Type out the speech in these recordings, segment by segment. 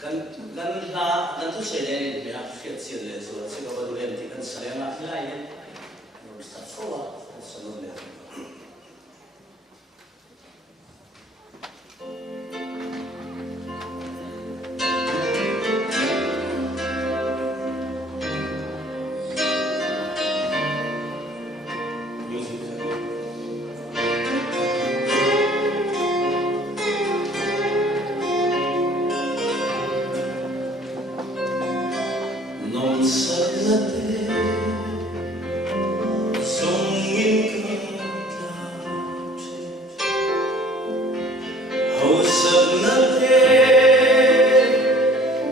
kan tu sei lei mi ha fiazi le so se va durante kan sai ma lei non sta sola sono le non sai la te sono incantato oh sai la te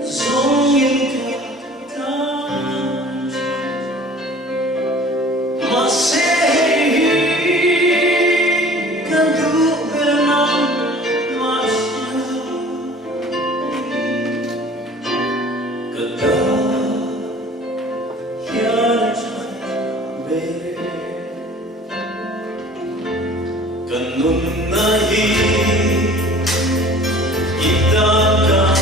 sono incantato ma sei canto per non lasciare Kanun nahi kita kadang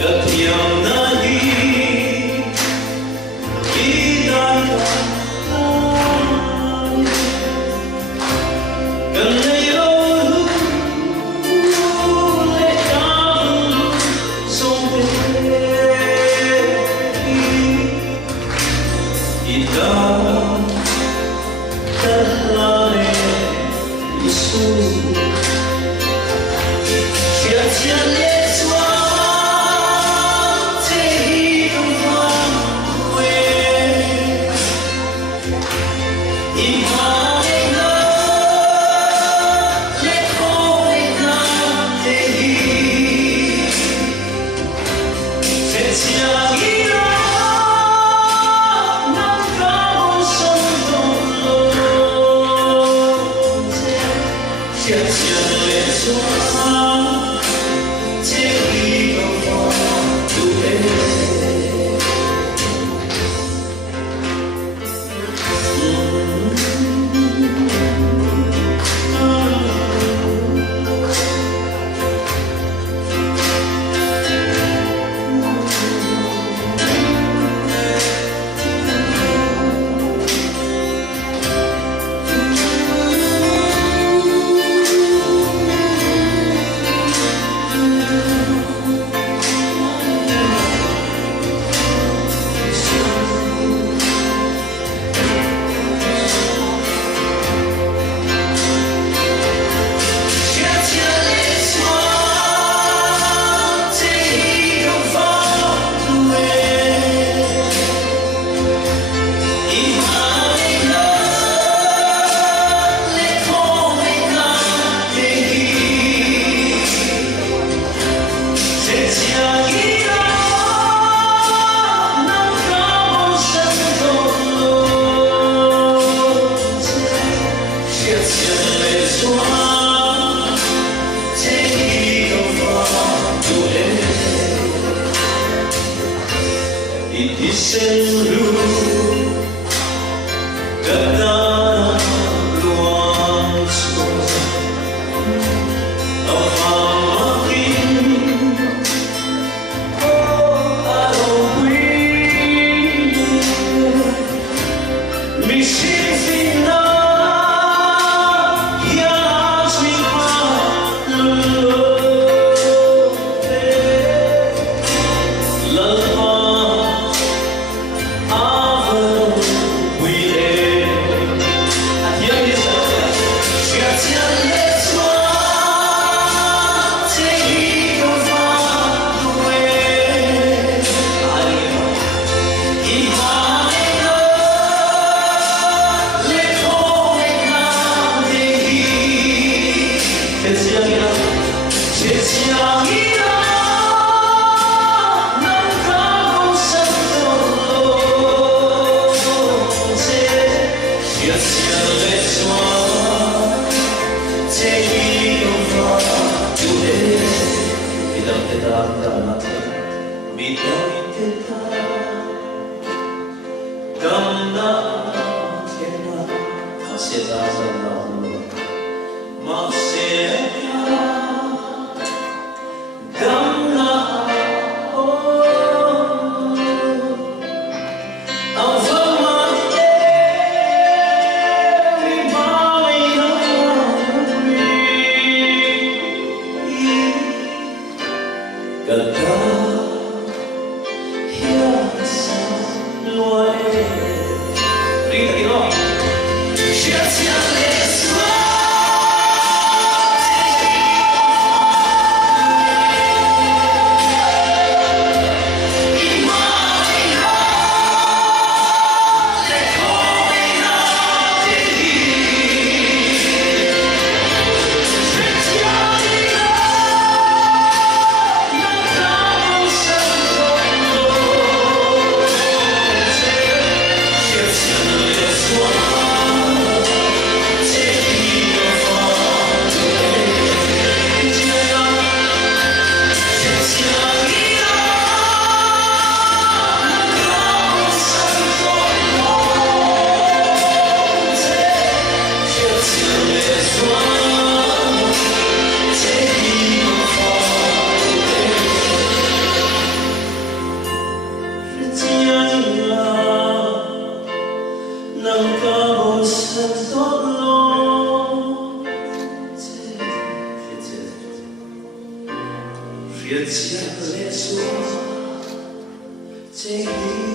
katiang nahi kita kadang kanayo lekang sompe kita parlare di su grazie alle sue te non va immagina le cose nate se si grazie alle sue te dico tu Ma se 能够神多落，别讲来说，这里。